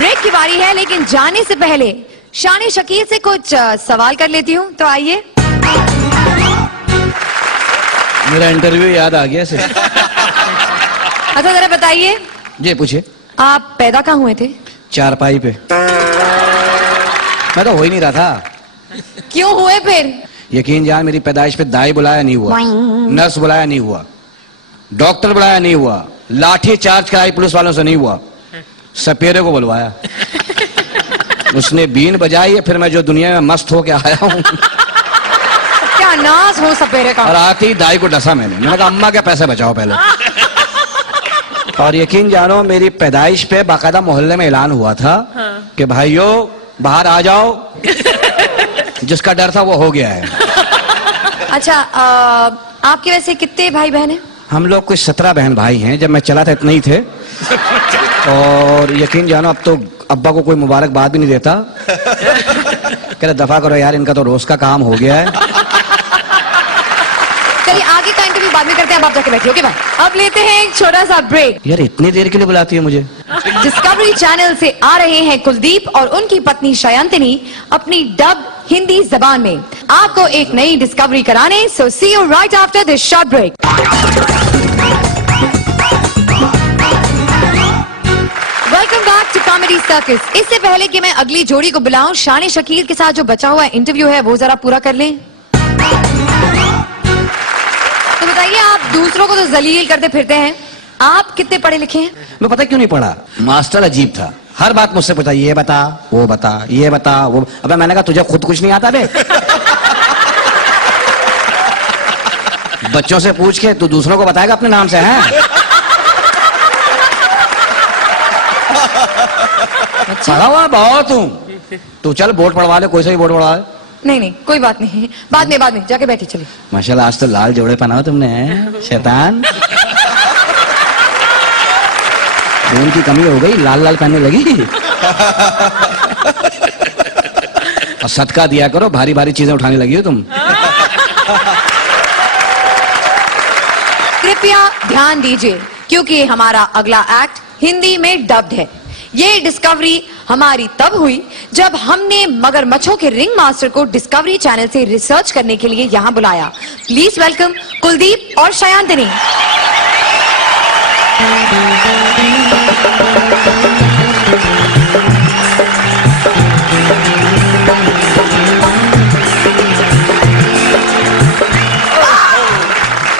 Break की बारी है, लेकिन जाने से पहले शान शकील से कुछ सवाल कर लेती हूँ। तो आइए। मेरा इंटरव्यू याद आ गया सिर्फ। अच्छा जरा बताइए। जी पूछिए। आप पैदा कहाँ हुए थे? चारपाई पे। मैं तो हो ही नहीं रहा था। क्यों हुए फिर? यकीन जान, मेरी पैदाइश पे दाई बुलाया नहीं हुआ, नर्स बुलाया नहीं हुआ, डॉक्टर बुलाया नहीं हुआ, लाठी चार्ज कराई पुलिस वालों से नहीं हुआ, सपेरे को बुलवाया। उसने बीन बजाई है, फिर मैं जो दुनिया में मस्त होके आया हूँ। क्या नाज हो सपेरे का। और आती ही दाई को डसा मैंने कहा अम्मा के पैसे बचाओ पहले। और यकीन जानो, मेरी पैदाइश पे बाकायदा मोहल्ले में ऐलान हुआ था कि भाइयों बाहर आ जाओ। जिसका डर था वो हो गया है। अच्छा आपके वैसे कितने भाई बहन हैं? हम लोग कुछ 17 बहन भाई हैं। जब मैं चला था इतने ही थे। और यकीन जानो, अब तो अब्बा को कोई मुबारकबाद भी नहीं देता। कह रहे दफा करो यार, इनका तो रोज का काम हो गया है। चलिए आगे का इंटरव्यू बाद में करते हैं, आप जाके बैठिए। ओके भाई, अब लेते हैं एक छोटा सा ब्रेक। यार इतनी देर के लिए बुलाती है मुझे? डिस्कवरी चैनल से आ रहे हैं कुलदीप और उनकी पत्नी शयंतनी अपनी डब हिंदी जबान में आपको एक नई डिस्कवरी कराने। So see you right after this short break. Welcome back to comedy circus. इससे पहले कि मैं अगली जोड़ी को बुलाऊं, शान शकील के साथ जो बचा हुआ इंटरव्यू है वो जरा पूरा कर लें। तो बताइए, आप दूसरों को तो जलील करते फिरते हैं, आप कितने पढ़े लिखे हैं? मैं पता क्यों नहीं पढ़ा, मास्टर अजीब था। हर बात मुझसे पूछा, ये बता वो बता ये बता वो। अबे मैंने कहा तुझे खुद कुछ नहीं आता बे। बच्चों से पूछ के तू दूसरों को बताएगा अपने नाम से हैं? पढ़ा हुआ बहुत हूँ। तू चल बोर्ड पढ़वा ले, कोई सा भी बोर्ड पढ़वा ले। नहीं कोई बात नहीं, बाद में जाके बैठी। चलिए। माशाल्लाह आज तो लाल जोड़े पहना हो तुमने, शैतान। खून की कमी हो गई, लाल लाल पहनने लगी। और सदका दिया करो, भारी भारी चीजें उठाने लगी हो तुम। कृपया ध्यान दीजिए, क्योंकि हमारा अगला एक्ट हिंदी में डब्ड है। ये डिस्कवरी हमारी तब हुई जब हमने मगरमच्छों के रिंग मास्टर को डिस्कवरी चैनल से रिसर्च करने के लिए यहां बुलाया। प्लीज वेलकम कुलदीप और शयंतनी।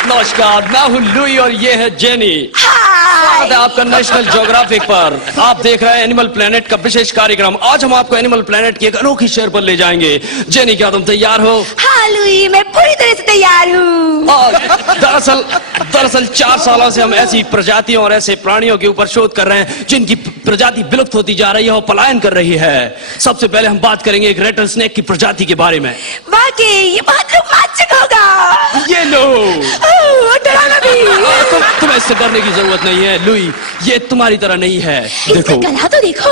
नमस्कार, मैं हूँ लुई और ये है जेनी। स्वागत है आपका नेशनल ज्योग्राफिक पर। आप देख रहे हैं एनिमल प्लेनेट का विशेष कार्यक्रम। आज हम आपको एनिमल प्लेनेट की एक अनोखी शहर पर ले जाएंगे। जेनी, क्या तुम तैयार हो? हाँ लुई, मैं पूरी तरह से तैयार हूँ। दरअसल 4 सालों से हम ऐसी प्रजातियों और ऐसे प्राणियों के ऊपर शोध कर रहे हैं जिनकी प्रजाति विलुप्त होती जा रही है और पलायन कर रही है। सबसे पहले हम बात करेंगे एक रेटल स्नेक की प्रजाति के बारे में। वाकई ये बहुत रोमांचक होगा। ये लो, डराना भी। तुम्हें इससे डरने की जरूरत नहीं है लुई, ये तुम्हारी तरह नहीं है। देखो गला तो देखो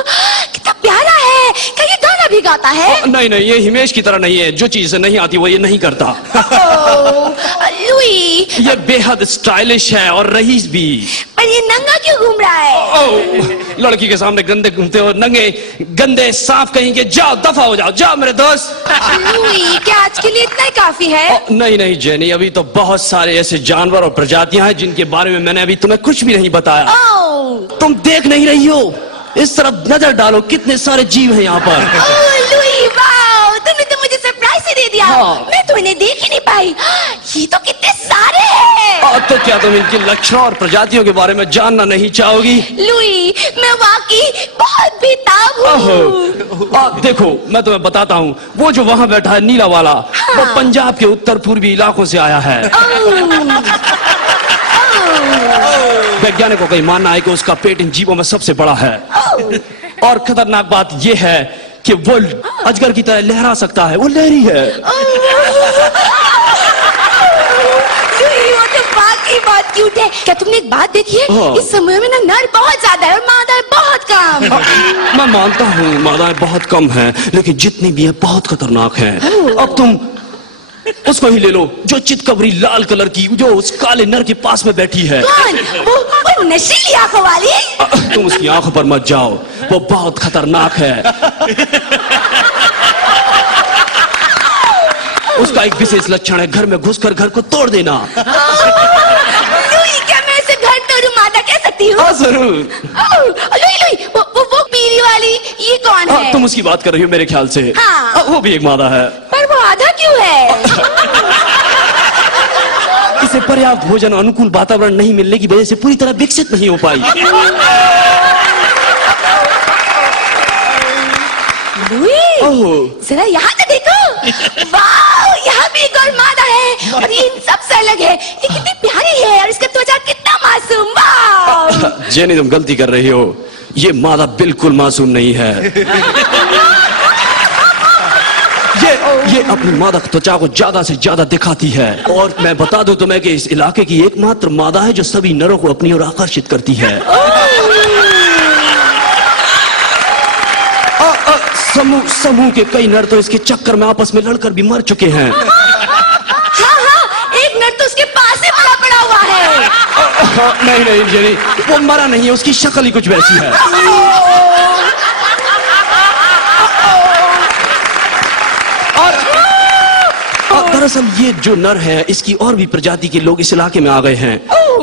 कितना प्यारा है। क्या ये गाना भी गाता है? नहीं, ये हिमेश की तरह नहीं है। जो चीज नहीं आती वो ये नहीं करता। लुई, ये बेहद स्टाइलिश है और रईस भी। पर ये नंगा क्यों घूम रहा है? लड़की के सामने गंदे घूमते हो, नंगे गंदे साफ कहेंगे। जाओ दफा हो जाओ, जाओ मेरे दोस्त। लुई, क्या आज के लिए इतना ही काफी है? नहीं जेनी, अभी तो बहुत सारे ऐसे जानवर और प्रजातियां हैं जिनके बारे में मैंने अभी तुम्हें कुछ भी नहीं बताया। तुम देख नहीं रही हो, इस तरफ नजर डालो, कितने सारे जीव हैं यहाँ पर। लुई, वाओ, तुमने तो मुझे सरप्राइज ही दे दिया। मैं तो इन्हें देख ही नहीं पाई। ये तो कितने सारे हैं। तो क्या तुम इनके लक्षणों और प्रजातियों के बारे में जानना नहीं चाहोगी? लुई, मैं वाकई बहुत बेताब हूँ। देखो मैं तुम्हें बताता हूँ, वो जो वहाँ बैठा है नीला वाला, वो पंजाब के उत्तर पूर्वी इलाकों से आया है। वैज्ञानिकों का मानना है कि उसका पेट इन जीवों में सबसे बड़ा है। और खतरनाक बात यह है कि वो अजगर की तरह लहरा सकता है, वो लहरी है। बहुत क्यूट है। क्या तुमने एक बात देखी है? इस समय में ना नर बहुत ज्यादा है और मादा बहुत कम। मैं मानता हूँ मादाएं बहुत कम हैं, लेकिन जितनी भी है बहुत खतरनाक हैं। अब तुम उसको ही ले लो, जो चितकबरी लाल कलर की, जो उस काले नर के पास में बैठी है। कौन? वो नशीली आंखों वाली? तुम उसकी आंखों पर मत जाओ। वो बहुत खतरनाक है। उसका एक विशेष लक्षण है घर में घुसकर घर को तोड़ देना। लुई, क्या मैं इसे घर तोड़ू मादा कह सकती हूँ? हाँ जरूर। लुई, वो पीली वाली ये कौन है? तुम उसकी बात कर रही हो मेरे ख्याल से। हाँ। वो भी एक मादा है। पर वो आधा क्यों है? इसे पर्याप्त भोजन और अनुकूल वातावरण नहीं मिलने की वजह से पूरी तरह विकसित नहीं हो पाई। लुई, जरा यहाँ तो देखो। वाह, यहाँ भी एक और मादा है और ये इन सबसे अलग है। ये कितनी प्यारी है और इसका त्वचा कितना मासूम। वाह जेनी, तुम गलती कर रही हो। ये मादा बिल्कुल मासूम नहीं है। ये अपनी मादा त्वचा को ज्यादा से ज्यादा दिखाती है। और मैं बता दूं तुम्हें कि इस इलाके की एकमात्र मादा है जो सभी नरों को अपनी ओर आकर्षित करती है। समूह के कई नर तो इसके चक्कर में आपस में लड़कर भी मर चुके हैं। हाँ, एक नर तो उसके पास ही पड़ा हुआ है। नहीं जेनी, वो मरा नहीं है, उसकी शक्ल ही कुछ वैसी है। और दरअसल ये जो नर है, इसकी और भी प्रजाति के लोग इस इलाके में आ गए हैं।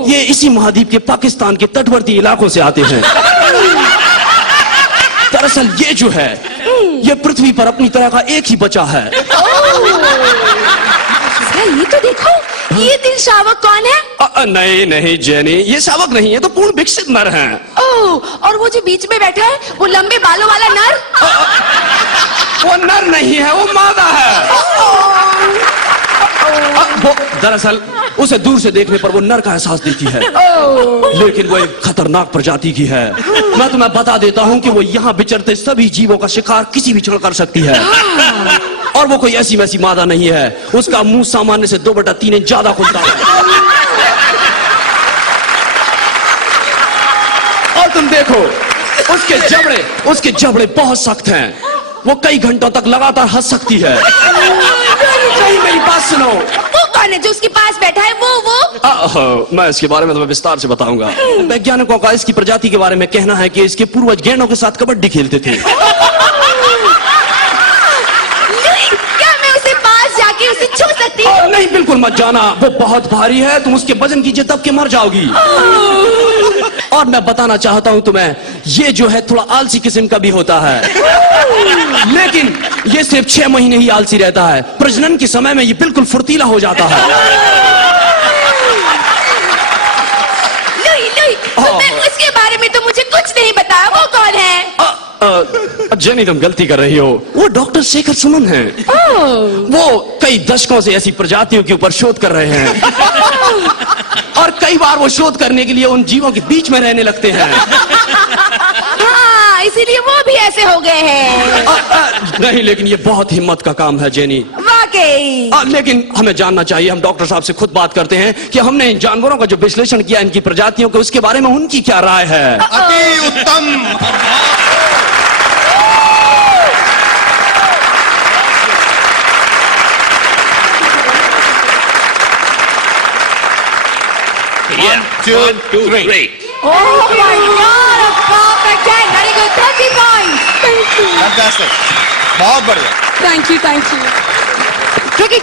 ये इसी महाद्वीप के पाकिस्तान के तटवर्ती इलाकों से आते हैं। दरअसल ये जो है, ये पृथ्वी पर अपनी तरह का एक ही बचा है। ये तो देखो, ये दिल शावक कौन है? नहीं जेनी, ये शावक नहीं है, तो पूर्ण विकसित नर हैं। और वो जो बीच में बैठा है, वो लंबे बालों वाला नर? वो नर नहीं है, वो मादा है। वो दरअसल उसे दूर से देखने पर वो नर का एहसास देती है, लेकिन वो एक खतरनाक प्रजाति की है। मैं तुम्हें बता देता हूँ कि वो यहाँ विचरते सभी जीवों का शिकार किसी भी क्षण कर सकती है। और वो कोई ऐसी वैसी मादा नहीं है। उसका मुंह सामान्य से 2/3 इंच ज्यादा खुलता है। और तुम देखो, उसके जबड़े बहुत सख्त हैं। वो कई घंटों तक लगातार हंस सकती है। नहीं, मेरी बात सुनो। वो कौन है जो उसके पास बैठा है? वो मैं इसके बारे में तुम्हें विस्तार से बताऊंगा। वैज्ञानिकों का इसकी प्रजाति के बारे में कहना है कि इसके पूर्वज गेंडों के साथ कबड्डी खेलते थे। क्या मैं उसे पास जाके उसे छू सकती हूँ? नहीं, बिल्कुल मत जाना, वो बहुत भारी है। तुम उसके वजन की दब के मर जाओगी। और मैं बताना चाहता हूं तुम्हें, ये जो है थोड़ा आलसी किस्म का भी होता है, लेकिन ये सिर्फ 6 महीने ही आलसी रहता है। प्रजनन के समय में ये बिल्कुल फुर्तीला हो जाता है। उसके बारे में तो मुझे कुछ नहीं बताया। वो कौन है? जेनी, तुम गलती कर रही हो। वो डॉक्टर शेखर सुमन हैं। वो कई दशकों से ऐसी प्रजातियों के ऊपर शोध कर रहे हैं। और कई बार वो शोध करने के लिए उन जीवों के बीच में रहने लगते हैं। हाँ, इसीलिए वो भी ऐसे हो गए हैं। नहीं, लेकिन ये बहुत हिम्मत का काम है जेनी। वाकई। लेकिन हमें जानना चाहिए, हम डॉक्टर साहब से खुद बात करते हैं कि हमने इन जानवरों का जो विश्लेषण किया, इनकी प्रजातियों के, उसके बारे में उनकी क्या राय है। अति उत्तम। One, two, three. Oh my God! A perfect 10. Very good. 30 points. Thank you. Fantastic. बहुत बढ़िया। Thank you. Thank you. क्योंकि